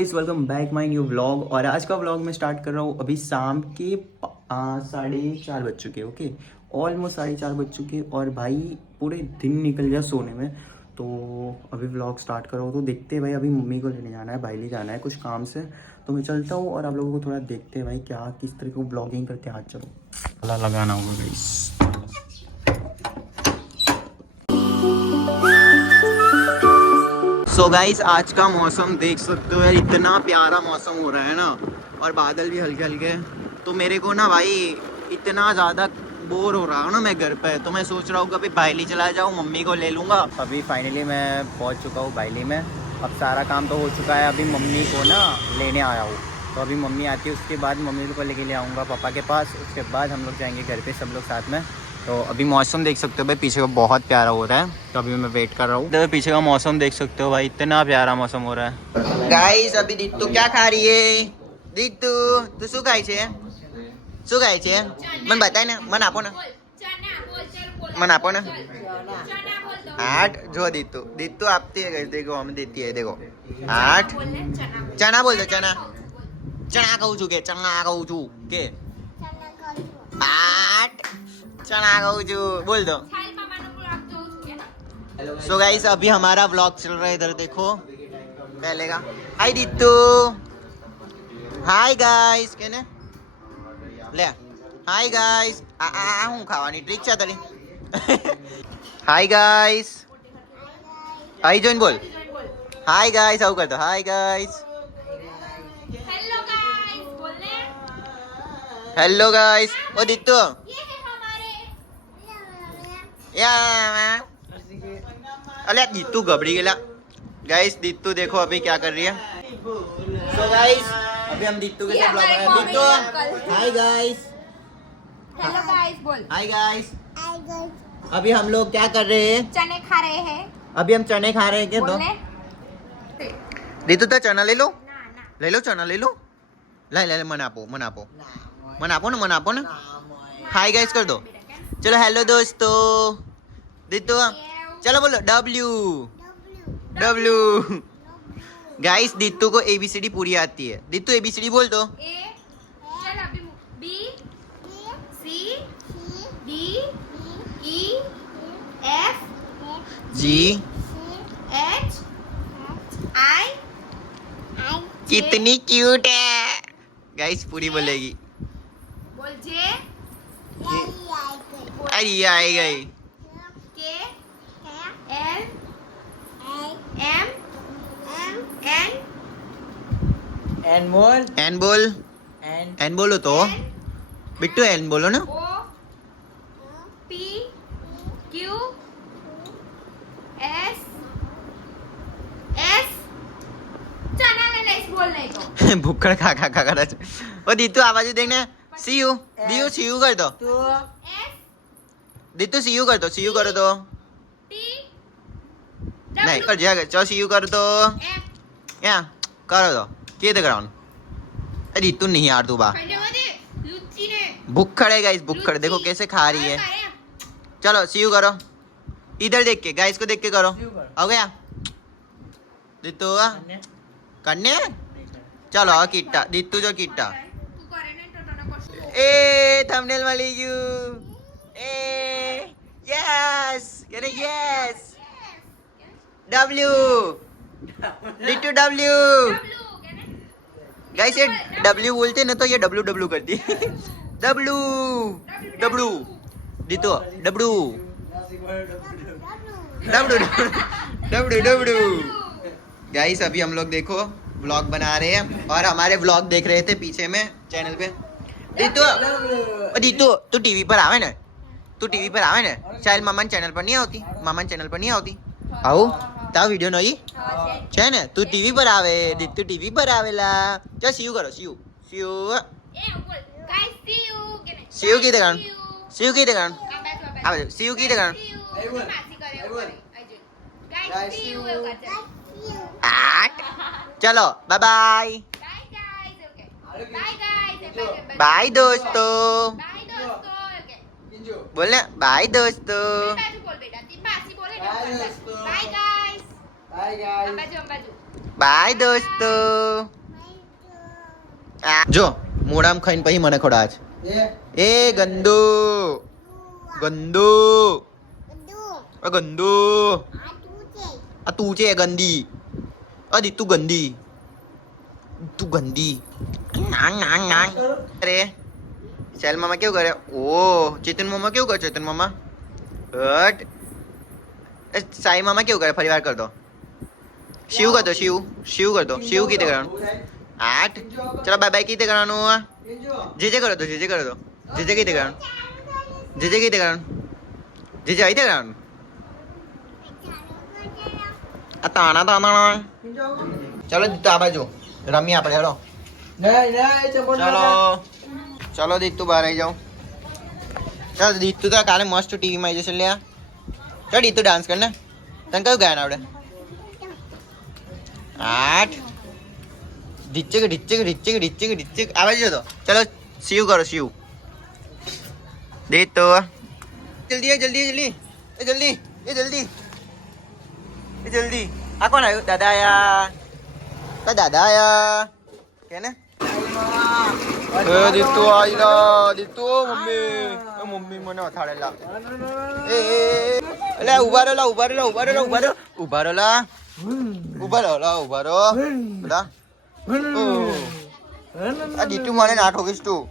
Welcome back my new vlog. और आज का व्लॉग मैं स्टार्ट कर रहा हूँ। अभी शाम के 4:30 बज चुके, ओके, ऑलमोस्ट 4:30 बज चुके। और भाई पूरे दिन निकल गया सोने में। तो अभी व्लॉग स्टार्ट कर रहा हूँ। तो देखते हैं भाई, अभी मम्मी को लेने जाना है, भाई ले जाना है कुछ काम से। तो मैं चलता हूँ और आप लोगों को थोड़ा देखते हैं भाई क्या किस तरीके को ब्लॉगिंग करते हैं। आज चलो ताला लगाना होगा गाइस। सो गाइस आज का मौसम देख सकते हो यार, इतना प्यारा मौसम हो रहा है ना, और बादल भी हल्के हल्के। तो मेरे को ना भाई इतना ज़्यादा बोर हो रहा हूँ ना मैं घर पे, तो मैं सोच रहा हूँ कभी बाइली चला जाऊँ, मम्मी को ले लूँगा। अभी फाइनली मैं पहुँच चुका हूँ बाइली में। अब सारा काम तो हो चुका है, अभी मम्मी को ना लेने आया हूँ। तो अभी मम्मी आती है, उसके बाद मम्मी को लेके ले आऊँगा पापा के पास। उसके बाद हम लोग जाएंगे घर पे सब लोग साथ में। तो अभी मौसम देख सकते हो भाई, पीछे का बहुत प्यारा हो रहा है। तो अभी मैं वेट कर रहा हूँ। तो पीछे का मौसम देख सकते हो भाई, इतना प्यारा मौसम हो रहा है। गाइस अभी दीतू क्या खा रही है? दीतू तू શું ખાય છે? શું ખાય છે? મને બતાય ને, મને આપો ને, મને આપો ને। आठ जो दीतू दीतू आपती है, देखो हमें देती है, देखो 8 चना बोल दो, चना चना कहूँ છું કે चना कहूँ છું કે 8 चना कहूँ છું बोल दो। सो गाइस अभी हमारा व्लॉग चल रहा है, इधर देखो पहले का। हाय दीतू, हाय गाइस केने ले, हाय गाइस आ હું ખાવાની ટ્રીક છે તારી। हाय गाइस आई જોઈને બોલ, हाय गाइस આવું કરતો, हाय गाइस, हेलो गाइस बोलने। Hello guys. ओ दीतू ये है हमारे या अरे दीतू घबरी गेला। गाइस दीतू देखो अभी क्या कर रही है। सो गाइस अभी हम दीतू के साथ ब्लॉग बना रहे हैं। दीतू हाय गाइस, हेलो गाइस बोल। Hi guys. अभी हम लोग क्या कर रहे हैं? चने खा रहे हैं। अभी हम चने खा रहे हैं क्या? बोलने दीतू तो चना ले लो, ना ना ले लो चना ले लो, ले ले मन आपो, मन आपो, मन आपो ना, मन आपो ना। हाय गाइस कर दो, चलो हेलो दोस्तों। दीतू चलो बोलो डब्ल्यू डब्ल्यू। गाइस दीतू को एबीसीडी पूरी आती है। दीतू एबीसीडी बोल दो। ए चल अभी B C D E F G H I कितनी क्यूट है गाइस, पूरी बोलेगी। बोल जे अरे आई गई। K L M N N बोल एन बोल, एन एन बोलो तो बिट्टू, एन बोलो ना। O P Q S S चना ले ले बोल नहीं तो भुक्कड़ खा खा खा खा। ओ दीतू आ बाजू देखने, C U D U, C U कर दो। Two S Ditu C U कर दो, सी यू कर दो। टी नहीं कर जाएगा, चलो सी यू कर दो। एफ या कर दो के दे ग्राउंड। अरे दीतू नहीं यार, तू बा लुच्ची ने भुक्कड़ है गाइस, भुक्कड़ देखो कैसे खा रही है। चलो सी यू करो, इधर देख के, गाइस को देख के करो। हो गया दीतू करने। चलो किट्टा दीतू जो किट्टा तू करे ने टोटो को ए थंबनेल वाली यू ए यस करे S W Ditu W. Guys ये डब्ल्यू बोलते ना, तो ये डब्ल्यू डब्ल्यू करती है। W W Ditu W W W W. Guys अभी हम लोग देखो व्लॉग बना रहे हैं, और हमारे व्लॉग देख रहे थे पीछे में चैनल पे। दीतू दीतू तू टीवी पर आवे ना, तू टीवी पर आवे ना, शायद मामा चैनल पर नहीं આવતી, મામા ચેનલ પર નહીં આવતી। આવું તા વિડિયો નહીં છે ને, તું ટીવી પર આવે, દીતુ ટીવી પર આવેલા। ચલ સીયુ કરો, સીયુ સીયુ ए बोल गाइस सी यू के ने સીયુ की દે કાન, સીયુ की दे कान, आ આવે સીयू की दे कान। मासी करे गाइस सी यू करते आठ चलो bye bye bye guys okay bye guys bye दोस्तों, बाय दोस्तों ओके बोलने बाय दोस्तों। बाजू बोल बेटा तीन बासी बोले Bye, दोस्तों। Bye guys bye guys. अंबाजू अंबाजू બાય દોસ્તો. જો મોઢામાં ખાઈને પછી મને ખોડાજ. એ ગંદુ ગંદુ ગંદુ. આ તું છે ગંદી. અદી તું ગંદી. તું ગંદી. અરે શૈલ મામા કેવું કરે? ઓ ચેતન મામા કેવું કરે? ચેતન મામા હટ. સાઈ મામા કેવું કરે? ફરી વાર કર દો. શિવ કર દો. શિવ શિવ કર દો. શિવ કીધે કરવાનું? 8. ચલો બાય બાય કીધે કરવાનું? જે કરો દો. જે કરો દો. જે કીધે કરવાનું? જે કીધે કરવાનું? જે આઈ કરવાનું? આ તાણા તાણા. ચલો દીતુ આ બાજુ રમીએ આપણે. હેલો ચલો ચલો દીતુ બહાર આવી જાઉં. ચાલ દીતુ તો કાલે મસ્ત ટીવીમાં આવી જશે. લે ચાલ દીતુ ડાન્સ કર ને. તને કયું ગાયન આવડે? 8. ઢીચક ઢીચક ઢીચક ઢીચક ઢીચક આવે છે તો. ચલો શિવ કરો. શિવ દીતુ જલ્દી જલ્દી જલ્દી એ જલ્દી એ જલ્દી એ જલ્દી. આ કોણ આવ્યું? દાદા આયા. તો દાદા આયા કે ને? દીતુ આઈલા. દીતુ મમ્મી મમ્મી મને અથાડેલા. એ એટલે ઉભા રહો. ઉભા રહો. ઉભા રહો. ઉભા રહો. ઉભા રહો. ઉભા રહો. ઉભા રહો. બધા આ દીતુ મને ના ઠોકીશ તું.